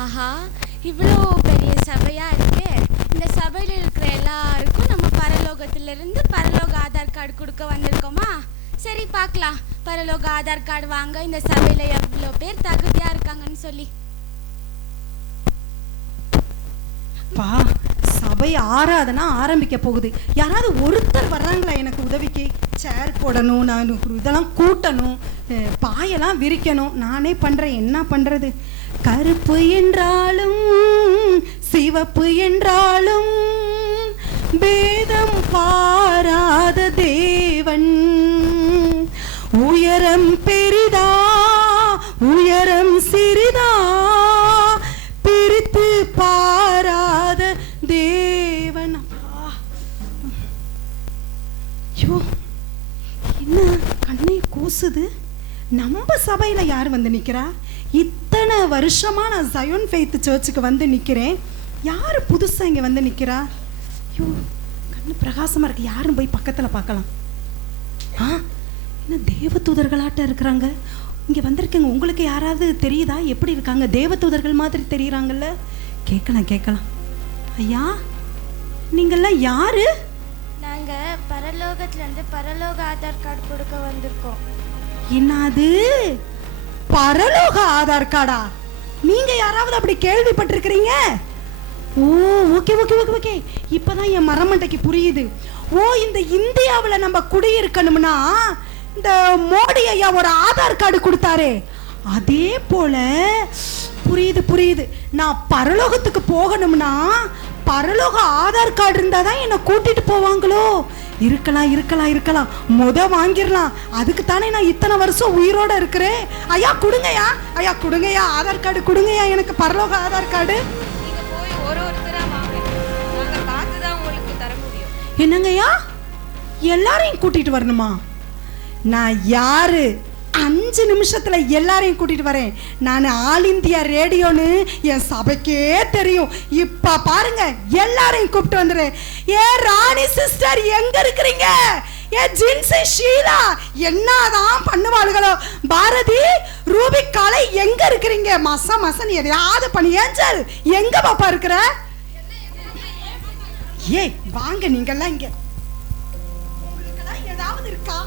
ஆஹா, இவ்வளோ பெரிய சபையா இருக்கே. இந்த சபையில் இருக்கிற எல்லாருக்கும் நம்ம பரலோகத்திலிருந்து பரலோக ஆதார் கார்டு கொடுக்க வந்திருக்கோமா? சரி பார்க்கலாம், பரலோக ஆதார் கார்டு வாங்க இந்த சபையில எவ்வளோ பேர் தகுதியா இருக்காங்கன்னு சொல்லி. சபை ஆராதனா ஆரம்பிக்க போகுது. யாராவது ஒருத்தர் வர்றாங்களா எனக்கு உதவிக்கு? சேர் போடணும், நான் இதெல்லாம் கூட்டணும், பாயெல்லாம் விரிக்கணும், நானே பண்றேன். என்ன பண்றது? கருப்பு என்றாலும் சிவப்பு என்றாலும் பேதம் பாராத தேவன், உயரம் பெரிதா உயரம் சிறிதா பிரித்து பாராத தேவன். ஐயோ, என்ன கண்ணை கூசுது? நம்ம சபையில யார் வந்து நிக்கிறா? இத்தனை வருஷமா நான் சயோன் ஃபெய்த் சர்ச்சுக்கு வந்து நிக்கிறேன். யாரு புதுசா இங்க வந்து நிக்கிறா? ஐயோ, கண்ணு பிரகாசமா இருக்கு. யாரும் போய் பக்கத்துல பார்க்கலாம். என்ன தேவதூதர்களாட்ட இருக்கிறாங்க இங்க வந்திருக்கீங்க. உங்களுக்கு யாராவது தெரியுதா எப்படி இருக்காங்க? தேவதூதர்கள் மாதிரி தெரியுறாங்கல்ல. கேட்கலாம். ஐயா, நீங்கெல்லாம் யாரு? நாங்க பரலோகத்துல இருந்து பரலோக ஆதார் கார்டு கொடுக்க வந்திருக்கோம். என்னது பரலோக ஆதார் கார்டா? நீங்க யாராவது அப்படி கேள்விப்பட்டிருக்கிறீங்க? ஓ, ஓகே. இப்பதான் என் மரமண்டைக்கு புரியுது. ஓ, இந்த இந்தியாவுல நம்ம குடியிருக்கணும்னா இந்த மோடி ஐயா ஒரு ஆதார் கார்டு கொடுத்தாரே, அதே போல புரியுது. நான் பரலோகத்துக்கு போகணும்னா பரலோக ஆதார் கார்டு இருந்தாதான் என்னை கூட்டிட்டு போவாங்களோ? இருக்கலாம். வாங்கிடலாம். அதுக்கு தானே நான் இத்தனை வருஷம் உயிரோட இருக்கிறேன். ஐயா கொடுங்கய்யா ஆதார் கார்டு கொடுங்கய்யா, எனக்கு பரலோக ஆதார் கார்டு. நீங்க போய் ஒருத்தரா வாங்க, நாங்க பார்த்து தான் உங்களுக்கு தர முடியும். என்னங்கய்யா, எல்லாரையும் கூட்டிட்டு வரணுமா? நான் யாரு? 5 நிமிஷத்துல எல்லாரையும் கூட்டிட்டு வரேன். நான் ஆல் இந்தியா ரேடியோன்னு என் சபைக்கே தெரியும். இப்ப பாருங்க, எல்லாரையும் கூப்பிட்டு வந்துடுறேன். ஏ ராணி சிஸ்டர் எங்க இருக்கிறீங்க? ஏ ஜின்சி ஷீலா என்னதான் பண்ணுவாளுகளோ? பாரதி ரூபி காலை எங்க இருக்கிறீங்க? மசன் எதையாவது பண்ணி. ஏஞ்சல் எங்க பாப்பா இருக்கிற? ஏ வாங்க, நீங்கெல்லாம் இங்க. உங்களுக்கெல்லாம் ஏதாவது இருக்கா?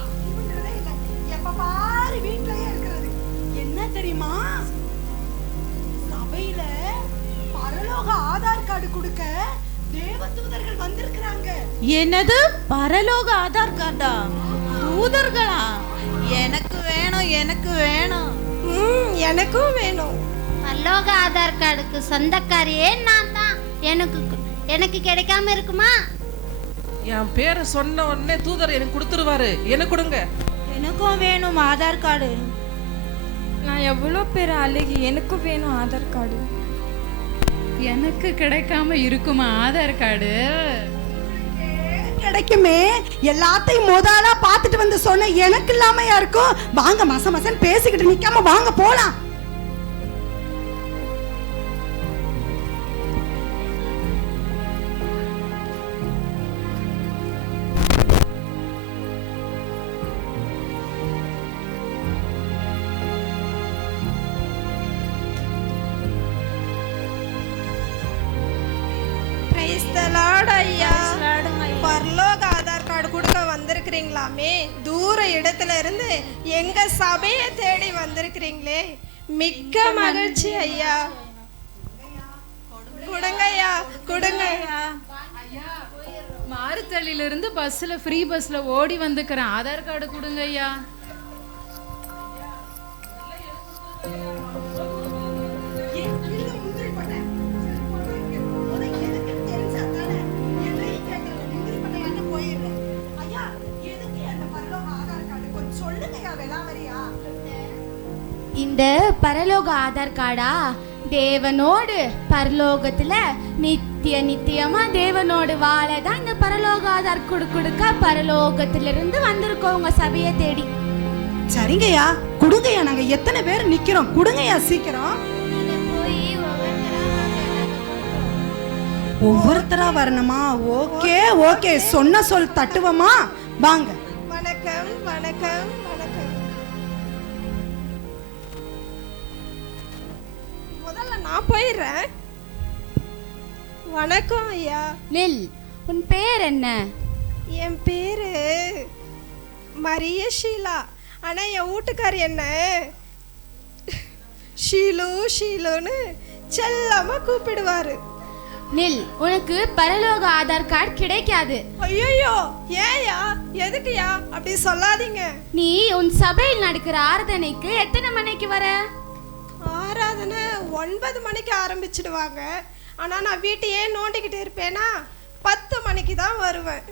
வீட்லயே இருக்கிறது என்ன தெரியுமா? சபையில பரலோக ஆதார் கார்டு கொடுக்க தேவதூதர்கள் வந்திருக்கிறாங்க. என்னது பரலோக ஆதார் கார்டா? தூதர்களா? எனக்கு வேணும். எனக்கும் வேணும். பரலோக ஆதார் கார்டுக்கு சொந்தக்காரியே நான் தான். எனக்கு கிடைக்காம இருக்குமா? என் பேரை சொன்ன உடனே தூதர் எனக்கு கொடுத்துருவாரு. எனக்கு கொடுங்க. எனக்கும் வேணும் ஆதார் கார்டு. நான் எவ்வளோ பேர் அழகி, எனக்கும் வேணும் ஆதார் கார்டு. எனக்கு கிடைக்காம இருக்குமா ஆதார் கார்டு? கிடைக்குமே. எல்லாத்தையும் முதலா பார்த்துட்டு வந்து சொன்ன எனக்கு இல்லாம யாருக்கும்? வாங்க, மசன் பேசிக்கிட்டு நிக்காம வாங்க போலாம். பரலோக ஆதார் கார்டு கொடுக்க வந்திருக்கிறீங்களாமே, தூர இடத்துல இருந்து எங்க சபையை தேடி வந்திருக்கிறீங்களே, மிக்க மகிழ்ச்சி ஐயா. கொடுங்க. மாறுத்தள்ளில இருந்து பஸ்ல ஃப்ரீ பஸ்ல ஓடி வந்துக்கிறேன். ஆதார் கார்டு கொடுங்க ஐயா. இந்த பரலோக ஆதார் கார்டா தேவனோடு பரலோகத்துல நித்தியமா தேவனோடு வாழதான் இந்த பரலோக ஆதார் கொடுக்க பரலோகத்திலிருந்து வந்திருக்கோம் உங்க சபையை தேடி. சரிங்கய்யா, கொடுங்கய்யா. நாங்க எத்தனை பேர் நிக்கிறோம்? கொடுங்கய்யா சீக்கிரம். ஒவ்வொருத்தரா வரணுமா? ஓகே. சொன்ன சொல் தட்டுவமா? வாங்க. வணக்கம். முதல்ல நான் போயிடுறேன். வணக்கம் ஐயா. நில், உன் பேர் என்ன? என் பேரு மரிய ஷீலா. ஆனால் என் வீட்டுக்கார் என்ன ஷீலு ஷீலுன்னு செல்லமா கூப்பிடுவாரு. நில், உனக்கு பரலோக ஆதார் கார்டு கிடைக்காது. ஐயோ, ஏயா, எதுக்குயா அப்படி சொல்லாதீங்க. நீ உன் சபையில் நடக்கிற ஆராதனைக்கு எத்தனை மணிக்கு வர? ஆராதனை 9 மணிக்கு ஆரம்பிச்சிடுவாங்க. ஆனால் நான் வீட்டையே நோண்டிக்கிட்டு இருப்பேனா 10 மணிக்கு தான் வருவேன்.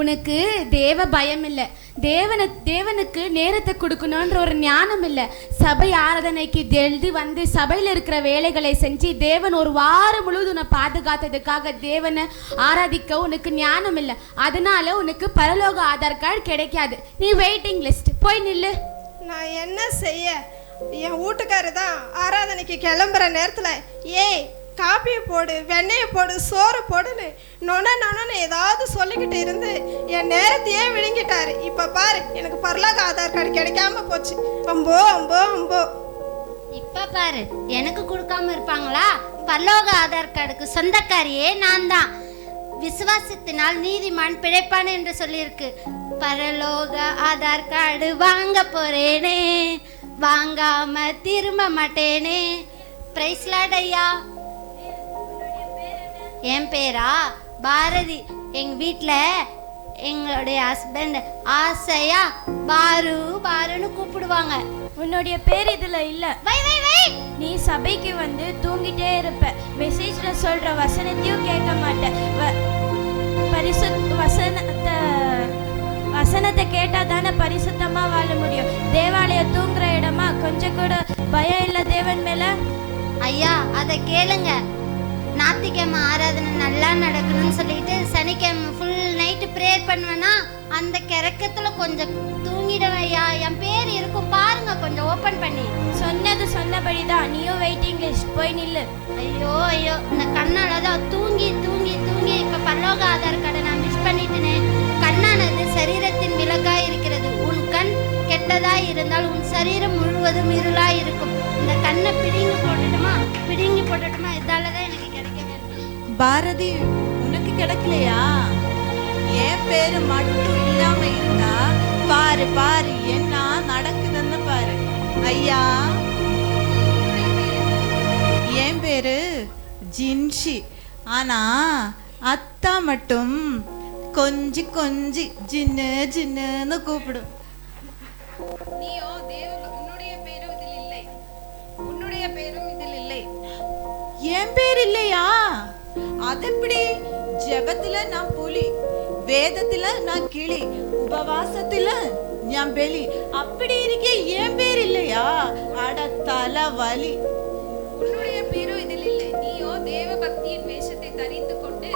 உனக்கு தேவ பயம் இல்லை, தேவனுக்கு நேரத்தை கொடுக்கணுன்ற ஒரு ஞானம் இல்லை. சபை ஆராதனைக்கு எழுதி வந்து சபையில் இருக்கிற வேலைகளை செஞ்சு தேவன் ஒரு வாரம் முழுவதும் உன்னை பாதுகாத்ததுக்காக தேவனை ஆராதிக்க உனக்கு ஞானம் இல்லை. அதனால உனக்கு பரலோக ஆதார் கார்டு கிடைக்காது. நீ வெயிட்டிங் லிஸ்ட் போய் நில்லு. நான் என்ன செய்ய? என் வீட்டுக்காரு தான் ஆராதனைக்கு கிளம்புற நேரத்தில் ஏய் காப்பியை போடு, வெண்ணெயை போடு, சோறு போடுன்னு நொன்னு ஏதாவது சொல்லிக்கிட்டு இருந்து என் நேரத்தையே விழுங்கிட்டாரு. இப்போ பாரு, எனக்கு பரலோக ஆதார் கார்டு கிடைக்காம போச்சு. அம்போ அம்போ அம்போ. இப்ப பாரு, எனக்கு கொடுக்காம இருப்பாங்களா? பரலோக ஆதார் கார்டுக்கு சொந்தக்காரியே நான் தான். விசுவாசத்தினால் நீதிமான் பிழைப்பான் என்று சொல்லியிருக்கு. பரலோக ஆதார் கார்டு வாங்க போறேனே, வாங்காம திரும்ப மாட்டேனே. பிரைஸ் லார்ட் ஐயா. என் பேரா பாரதி. எங்க வீட்டில் எங்களுடைய ஹஸ்பண்ட் ஆசையா பாரு பாருன்னு கூப்பிடுவாங்க. உன்னுடைய பேர் இதுல இல்ல. வை வை வை. நீ சபைக்கு வந்து தூங்கிட்டே இருப்ப, மெசேஜ்ல சொல்ற வசனத்தையும் கேட்க மாட்ட. வசனத்தை கேட்டா தானே பரிசுத்தமா வாழ முடியும். தேவாலயம் தூங்குற இடமா? கொஞ்சம் கூட பயம் இல்ல தேவன் மேல? ஐயா, அதை கேளுங்க. ஞாயிற்றுக்கிழமை ஆராதனை நல்லா நடக்கணும்னு சொல்லிட்டு சனிக்கிழமை ஃபுல் நைட்டு ப்ரேயர் பண்ணுவேன்னா அந்த கிறக்கத்துல கொஞ்சம் தூங்கிடுவேன் ஐயா. என் பேர் இருக்கும் பாருங்க, கொஞ்சம் ஓப்பன் பண்ணி. சொன்னது சொன்னபடிதான். நீயும் வெயிட்டிங் லிஸ்ட் போய் நில்லு. ஐயோ ஐயோ, இந்த கண்ணால தான் தூங்கி தூங்கி தூங்கி இப்ப பரலோக ஆதார் கார்டை நான் மிஸ் பண்ணிட்டேனே. கண்ணானது சரீரத்தின் விளக்காய் இருக்கிறது. உன் கண் கெட்டதாய் இருந்தால் உன் சரீரம் முழுவதும் இருளாய் இருக்கும். இந்த கண்ணை பிடுங்கி போட்டுட்டுமா இதாலதான் எனக்கு கிடைக்கவே இல்லை. பாரதி, உனக்கு கிடைக்கலையா? என் பேரு மட்டும் இல்லாம இருந்தா பாரு பாரு என்ன நடக்குதுன்னு பாரு. ஐயா, என் பேரு ஜின்ஷி. ஆனா அத்தா மட்டும் கொஞ்சி கொஞ்சி ஜின்னு ஜின்னுன்னு கூப்பிடும். நீயோ உன்னுடைய பேரும் இதில் இல்லை, உன்னுடைய பேரும் இதில் இல்லை. என் பேர் இல்லையா? அதெப்படி? ஜெபத்துல நான் புலி, வேதத்துல நான் கிளி, உபவாசத்துல நான் பெலி. அப்படி இருக்கே என் பேர் இல்லையா? அட தலவலி. உன்னுடைய பேரும் இதில் இல்லை. நீயோ தேவ பக்தியின் வேஷத்தை தரித்து கொண்டு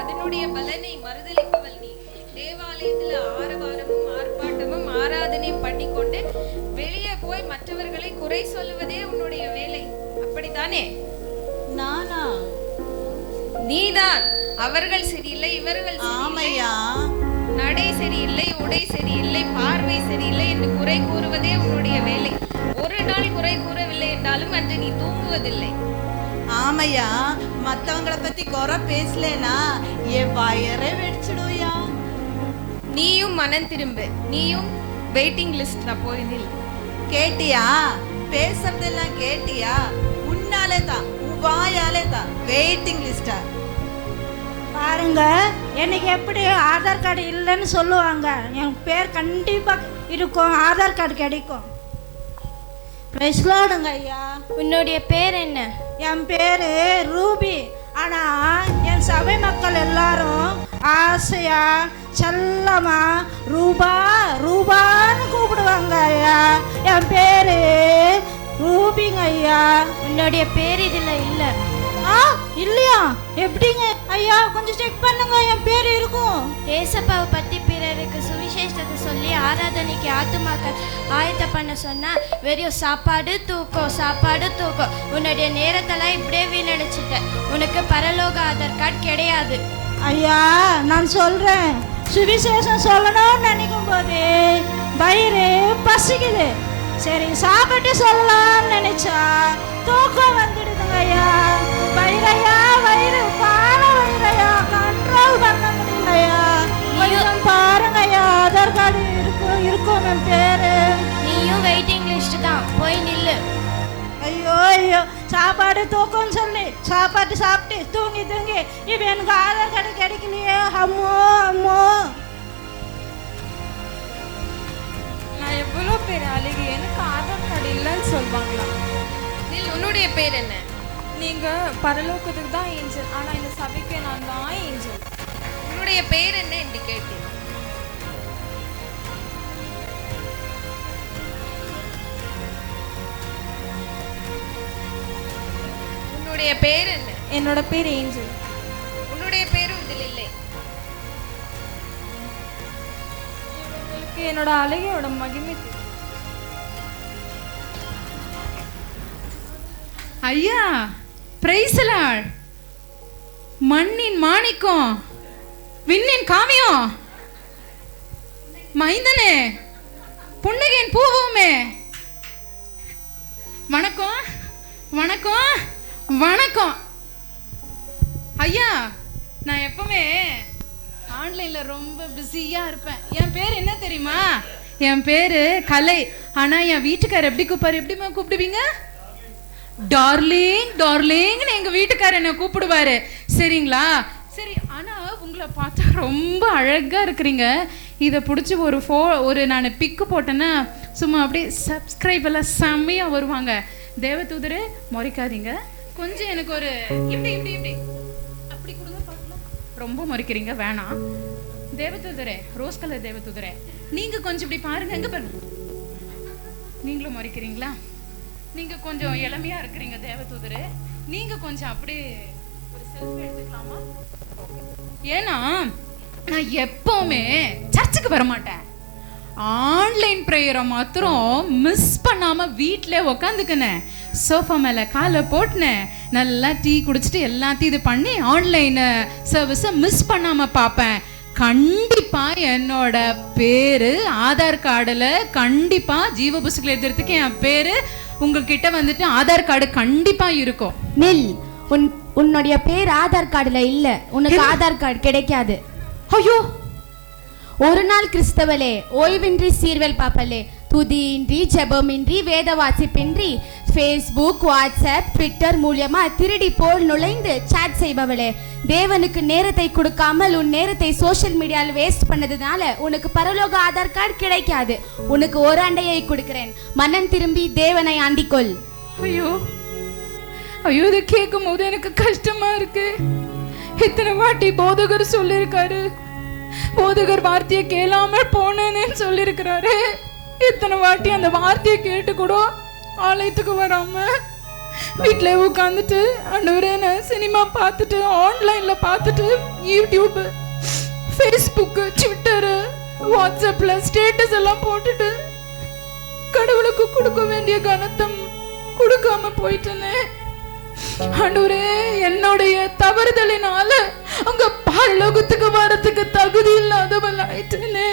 அதனுடைய பலனை மறுதலிப்பவள் நீ. தேவாலயத்துல ஆரவாரமும் ஆர்ப்பாட்டமும் ஆராதனையும் பண்ணிக்கொண்டு வெளியே போய் மற்றவர்களை குறை சொல்லுவதே உன்னுடைய வேலை, அப்படித்தானே? நானா? நீதான். அவர்கள் சரியில்லை, இவர்கள் ஆமையா, நடை சரியில்லை, உடை சரியில்லை, பார்வை சரியில்லை என்று குறை கூறுவதே உன்னுடைய வேலை. ஒரு நாள் குறை கூறவில்லை என்றாலும் அன்று நீ தூங்குவதில்லை. ஆமையா, மத்தவங்கள பத்தி குறை பேசலனா என் வயரே வெடிச்சிடுயா. நீயும் மனம் திரும்பு. நீயும் வெயிட்டிங் லிஸ்ட்ல போய் நில். கேட்டியா? பேசுறதெல்லாம் கேட்டியா? உன்னாலே தான், உன் வாயாலே தான் வெயிட்டிங் லிஸ்டா. பாருங்க, எனக்கு எப்படி ஆதார் கார்டு இல்லைன்னு சொல்லுவாங்க. என் பேர் கண்டிப்பாக இருக்கும், ஆதார் கார்டு கிடைக்கும். பிரைஸ்லாடுங்க ஐயா. உன்னுடைய பேர் என்ன? என் பேர் ரூபி. ஆனால் என் சபை மக்கள் எல்லாரும் ஆசையா செல்லமா ரூபா ரூபான்னு கூப்பிடுவாங்க ஐயா. என் பேர் ரூபிங்க ஐயா. உன்னுடைய பேர் இதுல இல்ல. இல்லையா? எப்படிங்க ஐயா? கொஞ்சம் செக் பண்ணுங்க, என் பேர் இருக்கும். ஏசப்பாவை பத்தி பிறருக்கு சுவிசேஷத்தை சொல்லி ஆராதனைக்கு ஆத்துமாக்கள் ஆயத்த பண்ண சொன்னா வெறும் சாப்பாடு தூக்கம் சாப்பாடு தூக்கம். உன்னுடைய நேரத்தெல்லாம் இப்படியே வீணடிச்சிட்ட. உனக்கு பரலோக ஆதார் கார்டு கிடையாது. ஐயா, நான் சொல்றேன், சுவிசேஷம் சொல்லணும்னு நினைக்கும் போது வயிறு பசிக்குது. சரி, சாப்பிட்டு சொல்லலாம்னு நினைச்சா தூக்கம் வந்துடுதுங்க ஐயா. ஐயோ சாப்பாடு தூக்கம்னு சொல்லி சாப்பாடு சாப்பிட்டு தூங்கி தூங்கி இப்போ எனக்கு ஆதார் கார்டு கிடைக்கலையே. அம்மோ அம்மோ. நான் எவ்வளோ பேர் அழுகி எனக்கு ஆதார் கார்டு இல்லைன்னு சொல்லுவாங்களா? உன்னுடைய பேர் என்ன? நீங்க பரலோகத்துக்கு தான் ஏஞ்சல், ஆனா இந்த சபைக்கு நான் தான் ஏஞ்சல். உன்னுடைய பேர் என்ன என்று கேட்டேன். உன்னுடைய பேர் என்ன? என்னோட பேர் ஏஞ்சல். உன்னுடைய பேரும் இதில் இல்லை. என்னோட அழகையோட மகிமை. ஐயா பிரைஸ் லார்ட். மண்ணின் மாணிக்கம், விண்ணின் காமியம், மைந்தனே புன்னகையின் பூவுமே, வணக்கம் வணக்கம் வணக்கம். ஐயா நான் எப்பவுமே ஆன்லைன்ல ரொம்ப பிஸியா இருப்பேன். என் பேர் என்ன தெரியுமா? என் பேரு கலை. ஆனா என் வீட்டுக்காரர் எப்படி கூப்பிடுவாரு? எப்படிமா கூப்பிடுவீங்க? டார்லிங் டார்லிங்னு எங்க வீட்டுக்காரர் என்ன கூப்பிடுவாரு. சரிங்களா? சரி. ஆனா உங்களை பார்த்தா ரொம்ப அழகா இருக்கிறீங்க. இதை பிடிச்சி ஒரு நான் பிக்கு போட்டேன்னா சும்மா அப்படியே சப்ஸ்கிரைப் எல்லாம் செம்மையா வருவாங்க. தேவதூதரே முறைக்காதீங்க, கொஞ்சம் எனக்கு ஒரு இப்படி இப்படி இப்படி அப்படி கொடுங்க பார்க்கலாம். ரொம்ப முறைக்கிறீங்க, வேணாம். தேவதூதரே, ரோஸ் கலர் தேவதூதரே, நீங்க கொஞ்சம் இப்படி பாருங்க. எங்க பாருங்க, நீங்களும் முறைக்கிறீங்களா? நீங்க கொஞ்சம் இளமையா இருக்கிறீங்க தேவதூதரே, நீங்க கொஞ்சம் அப்படியே ஒரு செல்ஃபி எடுத்துக்கலாமா? ஏன்னா நான் எப்பவுமே சர்ச்சுக்கு வர மாட்டேன். ஆன்லைன் ப்ரேயரை மாத்திரம் மிஸ் பண்ணாம வீட்டிலே உக்காந்துக்கினேன், சோஃபா மேல காலை போட்டுனேன், நல்லா டீ குடிச்சிட்டு எல்லாத்தையும் இது பண்ணி ஆன்லைன் சர்வீஸை மிஸ் பண்ணாம பார்ப்பேன். கண்டிப்பா என்னோட பேரு ஆதார் கார்டுல கண்டிப்பா ஜீவ புஸ்தகத்துல எழுதுறதுக்கு என் பேரு உங்ககிட்ட வந்துட்டு ஆதார் கார்டு கண்டிப்பா இருக்கும். நில், உன்னுடைய பேர் ஆதார் கார்டுல இல்ல, உனக்கு ஆதார் கார்டு கிடைக்காது. ஐயோ, ஒரு நாள் கிறிஸ்தவலே ஓய்வின்றி சீர்வேல் பாப்பலே, துதியின்றி ஜெபமின்றி வேத வாசிப்பின்றி ஃபேஸ்புக் வாட்ஸ்அப் ட்விட்டர் மூலியமா திருடி போல் நுழைந்து சாட் செய்பவளே, தேவனுக்கு நேரத்தை கொடுக்காமல் உன் நேரத்தை சோஷியல் மீடியாவில் வேஸ்ட் பண்ணதுனால உனக்கு பரலோக ஆதார் கார்டு கிடைக்காது. உனக்கு ஒரு அண்டையை கொடுக்கிறேன், மனம் திரும்பி தேவனை ஆண்டிக்கொள். ஐயோ ஐயோ, இதை கேட்கும் போது எனக்கு கஷ்டமா இருக்கு. இத்தனை வாட்டி போதகர் சொல்லியிருக்காரு, போதகர் வார்த்தையை கேளாம போனேன்னு சொல்லியிருக்கிறாரு. இத்தனை வாட்டி அந்த வார்த்தையை கேட்டு கூட ஆலயத்துக்கு வராம வீட்டில் உட்காந்துட்டு ஆண்டவரே நான் சினிமா பார்த்துட்டு ஆன்லைன்ல பார்த்துட்டு யூடியூப் ஃபேஸ்புக்கு ட்விட்டரு வாட்ஸ்அப்ல ஸ்டேட்டஸ் எல்லாம் போட்டுட்டு கடவுளுக்கு கொடுக்க வேண்டிய கனத்தம் கொடுக்காம போயிட்டேனே. ஆண்டவரே, என்னுடைய தவறுதலினால உங்க பரலோகத்துக்கு வரத்துக்கு தகுதி இல்லாதவள் ஆயிட்டேனே.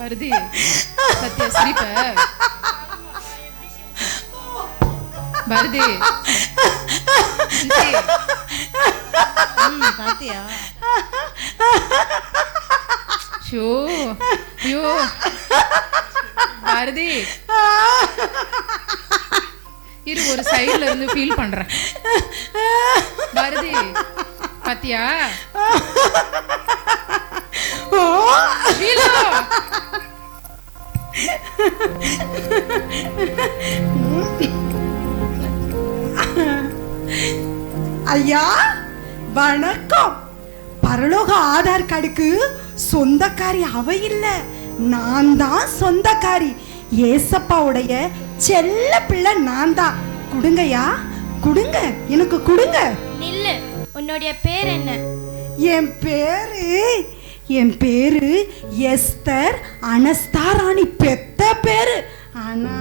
வருதி சத்யா சிரிப்ப வருதி பாத்தியா? ஷோ ஐயோ பாரதி இரு, ஒரு சைடுல இருந்து ஃபீல் பண்றேன். பாரதி பாத்தியா? ஐயா வணக்கம். பரலோக ஆதார் கார்டுக்கு சொந்தக்காரி அவ இல்ல, நான் தான் சொந்தக்காரி. ஏசப்பாவுடைய செல்ல பிள்ளை நான் தான். கொடுங்கய்யா, கொடுங்க, எனக்கு கொடுங்க. நில்லு, உன்னுடைய பேர் என்ன? என் பேரு எஸ்தர் அனஸ்தாராணி, பெத்த பேரு. ஆனா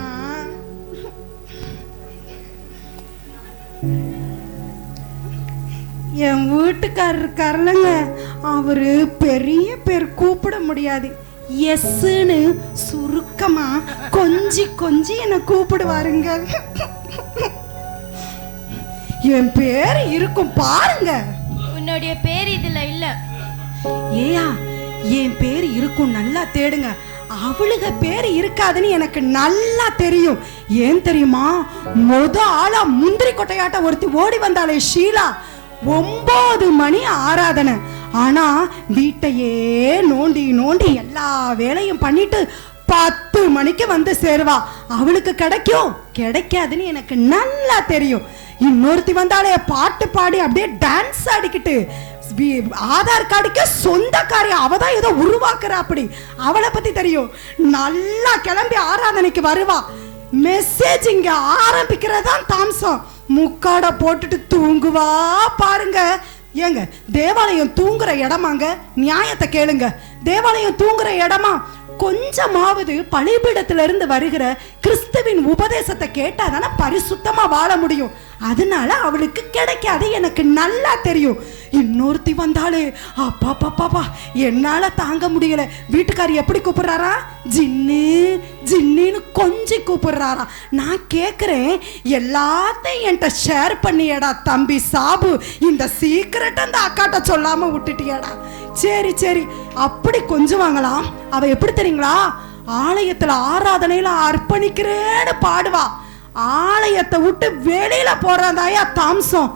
என் வீட்டுக்காரர் இருக்காருலங்க, அவரு பெரிய பேர் கூப்பிட முடியாது, எஸ்ன்னு சுருக்கமா கொஞ்சி கொஞ்சி என்னை கூப்பிடுவாருங்க. என் பேர் இருக்கும் பாருங்க. உன்னுடைய பேர் இதுல இல்ல. ஏயா, என் பேர் இருக்கும், நல்லா தேடுங்க. அவளுக பேர் இருக்காதுன்னு எனக்கு நல்லா தெரியும். ஏன் தெரியுமா? ஆளா முந்திரி கொட்டையாட்ட ஒருத்தி ஓடி வந்தாலே ஷீலா. 9 மணி ஆராதனை. ஆனா வீட்டையே நோண்டி நோண்டி எல்லா வேலையும் பண்ணிட்டு 10 மணிக்கு வந்து சேருவா. அவளுக்கு கிடைக்காதுன்னு எனக்கு நல்லா தெரியும். இன்னொருத்தி வந்தாலே பாட்டு பாடி அப்படியே டான்ஸ் ஆடிக்கிட்டு ஆதார் கார்டுக்கு சொந்தக்காரி அவதான் ஏதோ உருவாக்குறா. அப்படி அவளை பத்தி தெரியும். நல்லா கிளம்பி ஆராதனைக்கு வருவா. மெசேஜ் இங்க ஆரம்பிக்கிறதான் தாம்சம். முக்காட போட்டுட்டு தூங்குவா பாருங்க. ஏங்க தேவாலயம் தூங்குற இடமாங்க? நியாயத்தை கேளுங்க. தேவாலயம் தூங்குற இடமா? கொஞ்சமாவது பலிபீடத்துல இருந்து வருகிற கிறிஸ்துவின் உபதேசத்தை கேட்டா தானே பரிசுத்தமா வாழ முடியும். அதனால அவளுக்கு கிடைக்காது எனக்கு நல்லா தெரியும். இன்னொருத்தி வந்தாலே அப்பா பாப்பா என்னால தாங்க முடியல. வீட்டுக்காரி எப்படி கூப்பிடுறாரா? ஜின்னு ஜின்னு கொஞ்சி கூப்பிடுறாரா. நான் கேக்குறேன், எல்லாத்தையும் என்கிட்ட ஷேர் பண்ணியடா தம்பி சாபு. இந்த சீக்கிரட் அந்த அக்காட்ட சொல்லாம விட்டுட்டியடா. சரி சரி, அப்படி கொஞ்சம் வாங்கலாம். அவ எப்படி தெரியுங்களா? ஆலயத்துல ஆராதனையில அர்ப்பணிக்கிறேன்னு பாடுவா. ஆலயத்தை விட்டு வெளியில போறதாயா தாம்சம்.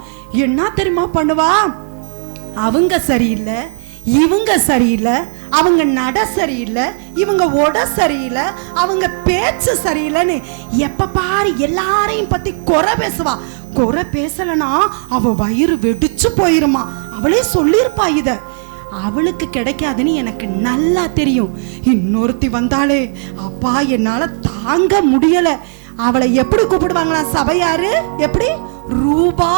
என்ன தெரியுமா பண்ணுவா? அவங்க சரியில்லை, இவங்க சரியில்லை, அவங்க நட சரியில்லை, இவங்க உட சரியில்லை, அவங்க பேச்சு சரியில்லைன்னு எப்ப பாரு எல்லாரையும் பத்தி குறை பேசுவா. குறை பேசலனா அவ வயிறு வெடிச்சு போயிருமா. அவளே சொல்லிருப்பா இத. அவளுக்கு கிடைக்காதுன்னு எனக்கு நல்லா தெரியும். இன்னொருத்தி வந்தாலே அப்பா என்னால தாங்க முடியல. அவளை எப்படி கூப்பிடுவாங்களாம் சபையாரு? எப்படி? ரூபா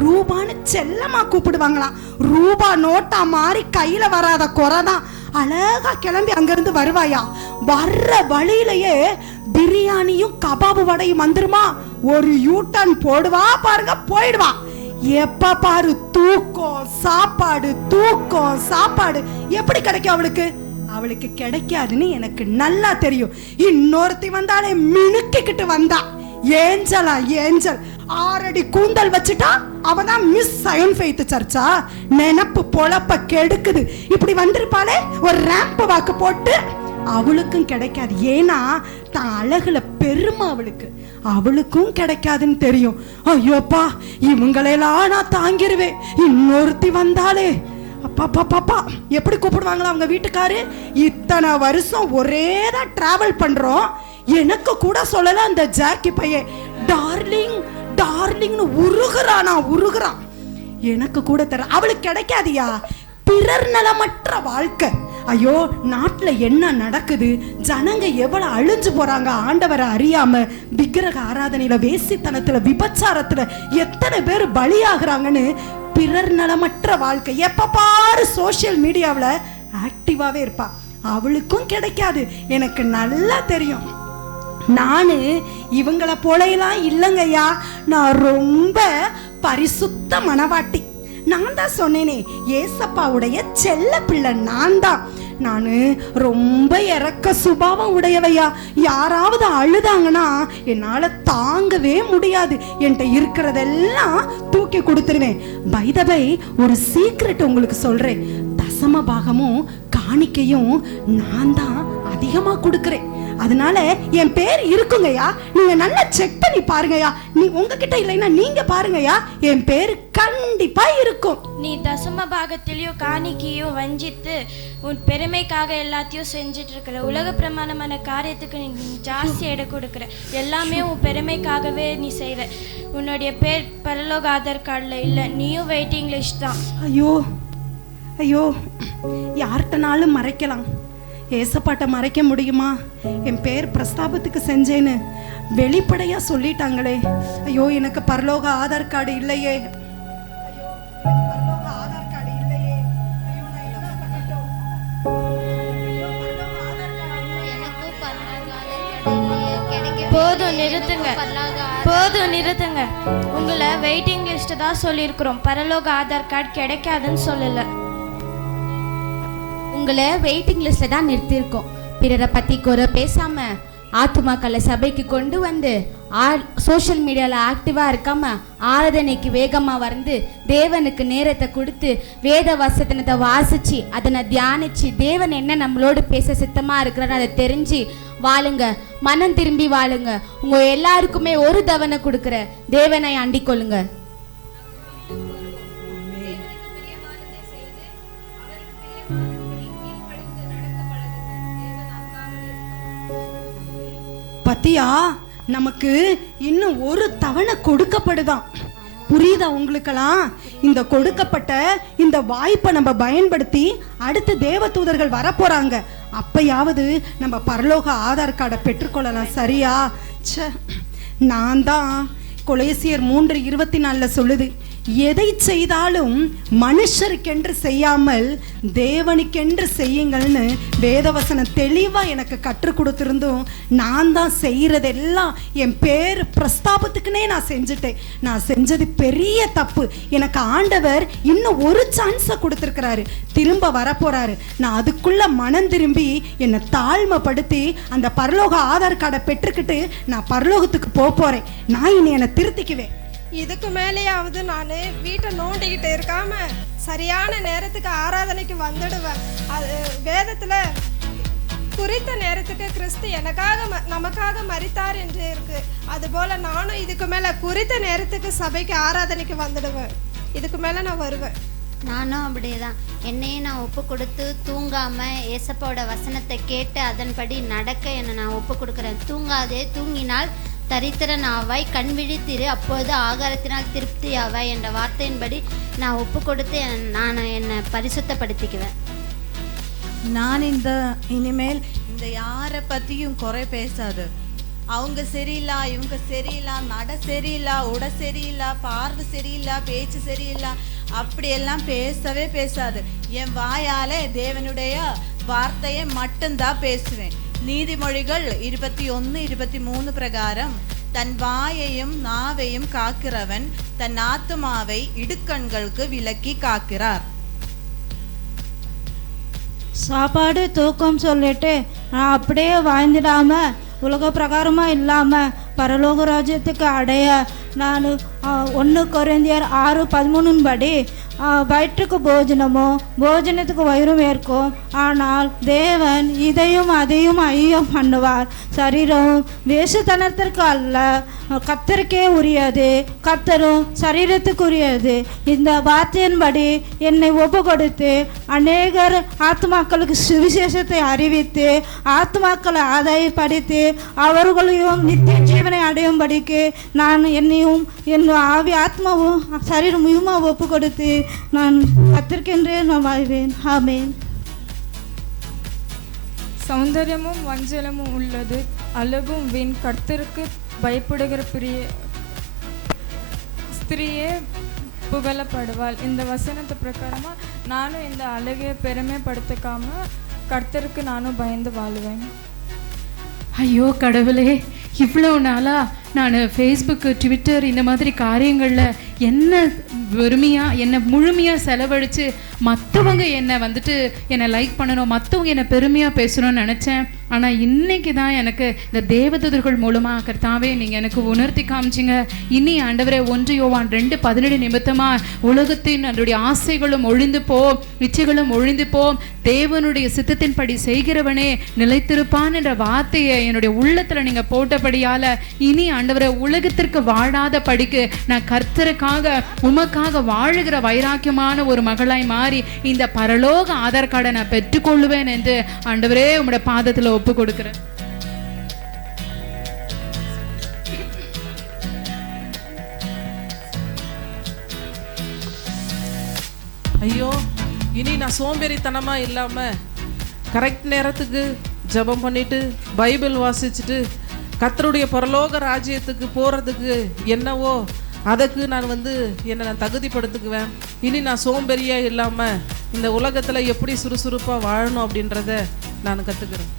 ரூபான்னு செல்லமா கூப்பிடுவாங்களாம். ரூபா நோட்டா மாறி கையில வராத குறைதான். அழகா கிளம்பி அங்கிருந்து வருவாயா. வர்ற வழியிலேயே பிரியாணியும் கபாபு வடையும் வந்துருமா. ஒரு யூட்டன் போடுவா பாருங்க, போயிடுவா. எப்ப பாரு தூக்கம் சாப்பாடு, தூக்கம் சாப்பாடு. எப்படி கிடைக்கும் அவளுக்கு? அவளுக்கு கிடைக்காதுன்னு எனக்கு நல்லா தெரியும். இன்னொருத்தி வந்தாலே மினுக்கிட்டு வந்தா. Angela angel. 6 அடி கூந்தல் வச்சுட்டா அவதான் மிஸ் சயன் ஃபெய்த் சர்ச்சா. நினப்பு பொழப்ப கெடுக்குது. இப்படி வந்திருப்பாளே ஒரு ரேம்ப் வாக்கு போட்டு. அவளுக்கும் கிடைக்காது. ஏன்னா தான் அழகுல பெருமை அவளுக்கு. அவளுக்கும் கிடைக்காதுன்னு தெரியும். ஐயோப்பா இவங்களெல்லாம் நான் தாங்கிருவேன். இன்னொருத்தி வந்தாலே அப்பா பாப்பா எப்படி கூப்பிடுவாங்களா அவங்க வீட்டுக்காரு? இத்தனை வருஷம் ஒரேதான் டிராவல் பண்றோம். எனக்கு கூட சொல்லல அந்த ஜாக்கி பையன். டார்லிங் டார்லிங்னு உருகுறான். எனக்கு கூட தர. அவளுக்கு கிடைக்காதியா. பிறர் நலமற்ற வாழ்க்கை. ஐயோ நாட்டுல என்ன நடக்குது, ஜனங்க எவ்வளவு அழிஞ்சு போறாங்க ஆண்டவரை அறியாம. விக்கிரக ஆராதனையில, வேசித்தனத்துல, விபச்சாரத்துல எத்தனை பேர் பலியாகிறாங்கன்னு. பிறர் நலமற்ற வாழ்க்கை. எப்ப பாரு சோசியல் மீடியாவில் ஆக்டிவாவே இருப்பா. அவளுக்கும் கிடைக்காது எனக்கு நல்லா தெரியும். நானு இவங்களை போலையெல்லாம் இல்லைங்கய்யா. நான் ரொம்ப பரிசுத்த மனவாட்டி. நான் தான் சொன்னேனே, ஏசப்பாவுடைய செல்ல பிள்ளை நான் தான். நான் ரொம்ப இறக்க சுபாவம் உடையவையா. யாராவது அழுதாங்கன்னா என்னால தாங்கவே முடியாது. என்கிட்ட இருக்கிறதெல்லாம் தூக்கி கொடுத்துருவேன். பை த பை ஒரு சீக்ரெட் உங்களுக்கு சொல்றேன். தசம பாகமும் காணிக்கையும் நான் தான் அதிகமா கொடுக்கிறேன். அதனால என் பேர் இருக்குங்கய்யா. நீங்க நல்லா செக் பண்ணி பாருங்கய்யா. நீ உங்ககிட்ட இல்லைன்னா நீங்க பாருங்கய்யா, என் பேர் கண்டிப்பா இருக்கும். நீ தசம பாகத்திலையும் காணிக்கையும் வஞ்சித்து உன் பெருமைக்காக எல்லாத்தையும் செஞ்சுட்டு இருக்கிற. உலக பிரமாணமான காரியத்துக்கு நீ ஜாஸ்தி எடை கொடுக்குற. எல்லாமே உன் பெருமைக்காகவே நீ செய்கிற. உன்னுடைய பேர் பரலோக ஆதார் கார்டில் இல்லை. நீயும் வெயிட்டிங் லிஸ்ட் தான். ஐயோ ஐயோ, யார்கிட்டனாலும் மறைக்கலாம், ஏசப்பாட்ட மறைக்க முடியுமா? என் பேர் பிரஸ்தாபத்துக்கு செஞ்சேன்னு வெளிப்படையா சொல்லிட்டாங்களே. ஐயோ எனக்கு பரலோக ஆதார் கார்டு இல்லையே. போதும் நிறுத்துங்க. உங்களை வெயிட்டிங் லிஸ்ட் தான் சொல்லியிருக்கிறோம். பரலோக ஆதார் கார்டு கிடைக்காதுன்னு சொல்லல. உங்களை வெயிட்டிங் லிஸ்ட்ல தான் நிறுத்தியிருக்கோம். பிறரை பத்தி குறை பேசாம ஆத்துமாக்களை சபைக்கு கொண்டு வந்து சோஷியல் மீடியாவில் ஆக்டிவாக இருக்காம ஆராதனைக்கு வேகமாக வந்து தேவனுக்கு நேரத்தை கொடுத்து வேத வசனத்தை வாசித்து அதனை தியானித்து தேவன் என்ன நம்மளோடு பேச சித்தமாக இருக்கிறான்னு அதை தெரிஞ்சு வாழுங்க. மனம் திரும்பி வாழுங்க. உங்கள் எல்லாருக்குமே ஒரு தவணை கொடுக்குற தேவனை அண்டிக் கொள்ளுங்க. பத்தியா, நமக்கு இன்னும் ஒரு தவணை கொடுக்கப்படுதான். புரியுதா உங்களுக்கெல்லாம்? இந்த கொடுக்கப்பட்ட இந்த வாய்ப்பை நம்ம பயன்படுத்தி அடுத்து தேவதூதர்கள் வரப்போறாங்க. அப்பயாவது நம்ம பரலோக ஆதார் கார்டை பெற்றுக்கொள்ளலாம். சரியா? நான் தான் கொலேசியர் 3:24 சொல்லுது, எதை செய்தாலும் மனுஷருக்கென்று செய்யாமல் தேவனுக்கென்று செய்யுங்கள்னு வேதவசனம் தெளிவாக எனக்கு கற்றுக் கொடுத்துருந்தும் நான் தான் செய்கிறதெல்லாம் என் பேர் பிரஸ்தாபத்துக்குனே நான் செஞ்சுட்டேன். நான் செஞ்சது பெரிய தப்பு. எனக்கு ஆண்டவர் இன்னும் ஒரு சான்ஸை கொடுத்துருக்கிறாரு. திரும்ப வரப்போறாரு. நான் அதுக்குள்ள மனம் திரும்பி என்னை தாழ்மைப்படுத்தி அந்த பரலோக ஆதார் கார்டை பெற்றுக்கிட்டு நான் பரலோகத்துக்கு போகிறேன். நான் இனி என்னை திருத்திக்குவேன். இதுக்கு மேலேயாவது நான் வீட்டை நோண்டிக்கிட்டு இருக்காம சரியான நேரத்துக்கு ஆராதனைக்கு வந்துடுவேன். அது வேதத்தில் குறித்த நேரத்துக்கு கிறிஸ்து நமக்காக மரித்தார் என்று இருக்கு. அதுபோல் நானும் இதுக்கு மேலே குறித்த நேரத்துக்கு சபைக்கு ஆராதனைக்கு வந்துடுவேன். இதுக்கு மேலே நான் வருவேன். நானும் அப்படிதான். என்னையும் நான் ஒப்பு கொடுத்து தூங்காமல் ஏசப்பாவோட வசனத்தை கேட்டு அதன்படி நடக்க என்னை நான் ஒப்பு கொடுக்குறேன். தூங்காதே, தூங்கினால் தரித்திரன் ஆவாய், கண் விழித்திரு, அப்போது ஆகாரத்தினால் திருப்தி ஆவாய் என்ற வார்த்தையின்படி நான் ஒப்பு கொடுத்து நான் என்னை பரிசுத்தப்படுத்திக்குவேன். நான் இனிமேல் இந்த யாரை பற்றியும் குறை பேசாது. அவங்க சரியில்லை, இவங்க சரியில்லை, நட சரியில்லை, உட சரியில்லை, பார்வை சரியில்லை, பேச்சு சரியில்லை, அப்படியெல்லாம் பேசவே பேசாது. என் வாயாலே தேவனுடைய வார்த்தையை மட்டும்தான் பேசுவேன். நீதிமொழிகள் 21:23 பிரகாரம் தன் வாயையும் நாவையும் காக்கிறவன் தன் ஆத்துமாவை இடுக்கண்களுக்கு விலக்கி காக்கிறார். சாப்பாடு தூக்கம் சொல்லிட்டு நான் அப்படியே வாழ்ந்துடாம உலக பிரகாரமாக இல்லாமல் பரலோக ராஜ்யத்துக்கு அடைய நான் 1 கொரிந்தியர் 6:13 படி வயிற்றுக்கு போஜனத்துக்கு வயிறும் ஏற்கும், ஆனால் தேவன் இதையும் அதையும் ஐயம் பண்ணுவார். சரீரம் வேஷத்தனத்திற்கு அல்ல, கர்த்தருக்கே உரியது, கர்த்தரும் சரீரத்துக்கு உரியது. இந்த வார்த்தையின்படி என்னை ஒப்பு கொடுத்து அநேகர் ஆத்மாக்களுக்கு சுவிசேஷத்தை அறிவித்து ஆத்மாக்களை ஆதாயப்படுத்தி அவர்களையும் நித்திய ஜீவனை அடையும்படிக்கு நான் என்னையும் என் ஆவி ஆத்மாவும் சரீரமும் ஒப்பு கொடுத்து நான் கர்த்தருக்கென்றே நான் வாழ்வேன். ஆமென். சௌந்தரியமும் வஞ்சலமும் உள்ளது, அழகும் வீண். கர்த்தருக்கு பயப்படுகிற ஸ்திரீயே புகழப்படுவாள். இந்த வசனத்தை பிரகாரமாக நானும் இந்த அழகையை பெருமைப்படுத்திக்காம கர்த்தருக்கு நானும் பயந்து வாழுவேன். ஐயோ கடவுளே, இவ்வளோ நாளாக நான் ஃபேஸ்புக்கு, ட்விட்டர் இந்த மாதிரி காரியங்களில் என்ன என்னை முழுமையாக செலவழித்து மற்றவங்க என்னை லைக் பண்ணணும், மற்றவங்க என்னை பெருமையாக பேசணும்னு நினச்சேன். ஆனால் இன்னைக்கு தான் எனக்கு இந்த தேவதூதர்கள் மூலமாக கர்த்தாவே நீங்கள் எனக்கு உணர்த்தி காமிச்சிங்க. இனி ஆண்டவரே 1 யோவான் 2:17 நிமித்தமாக உலகத்தின் அதனுடைய ஆசைகளும் ஒழிந்து போம், இச்சைகளும் ஒழிந்து போம், தேவனுடைய சித்தத்தின்படி செய்கிறவனே நிலைத்திருப்பான் என்ற வார்த்தையை என்னுடைய உள்ளத்தில் நீங்கள் போட்டபடியால் இனி ஆண்டவரே உலகத்திற்கு வாழாத படிக்கு நான் கர்த்தருக்காக உமக்காக வாழுகிற வைராக்கியமான ஒரு மகளாய் மாறி இந்த பரலோக ஆதார் கார்டை நான் பெற்றுக்கொள்ளுவேன் என்று ஆண்டவரே உம்முடைய பாதத்தில் ஒப்பு கொடுக்கிறேன். ஐயோ, இனி நான் சோம்பேறித்தனமா இல்லாம கரெக்ட் நேரத்துக்கு ஜெபம் பண்ணிட்டு பைபிள் வாசிச்சுட்டு கர்த்தருடைய பரலோக ராஜ்யத்துக்கு போறதுக்கு என்னவோ அதுக்கு நான் என்னை நான் தகுதிப்படுத்துக்குவேன். இனி நான் சோம்பேறியா இல்லாம இந்த உலகத்துல எப்படி சுறுசுறுப்பா வாழணும் அப்படின்றத நான் கத்துக்கிறேன்.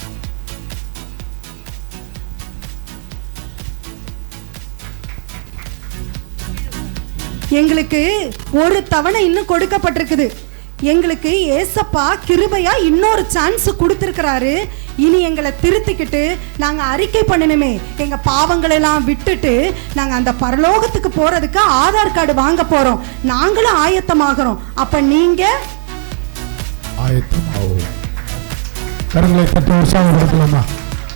எங்களுக்கு ஒரு தவணை இன்னும் கொடுக்கப்பட்டிருக்குது. எங்களுக்கு ஏசப்பா கிருபையா இன்னொரு சான்ஸ் கொடுத்துருக்கிறாரு. இனி எங்களை திருத்திக்கிட்டு நாங்க அறிக்கை பண்ணணுமே. எங்க பாவங்களை எல்லாம் விட்டுட்டு நாங்க அந்த பரலோகத்துக்கு போறதுக்கு ஆதார் கார்டு வாங்க போறோம். நாங்களும் ஆயத்தமாகறோம். அப்ப நீங்க ஆயத்தமாகும். கரங்களை தட்டி உற்சாகப்படுத்தலாமா?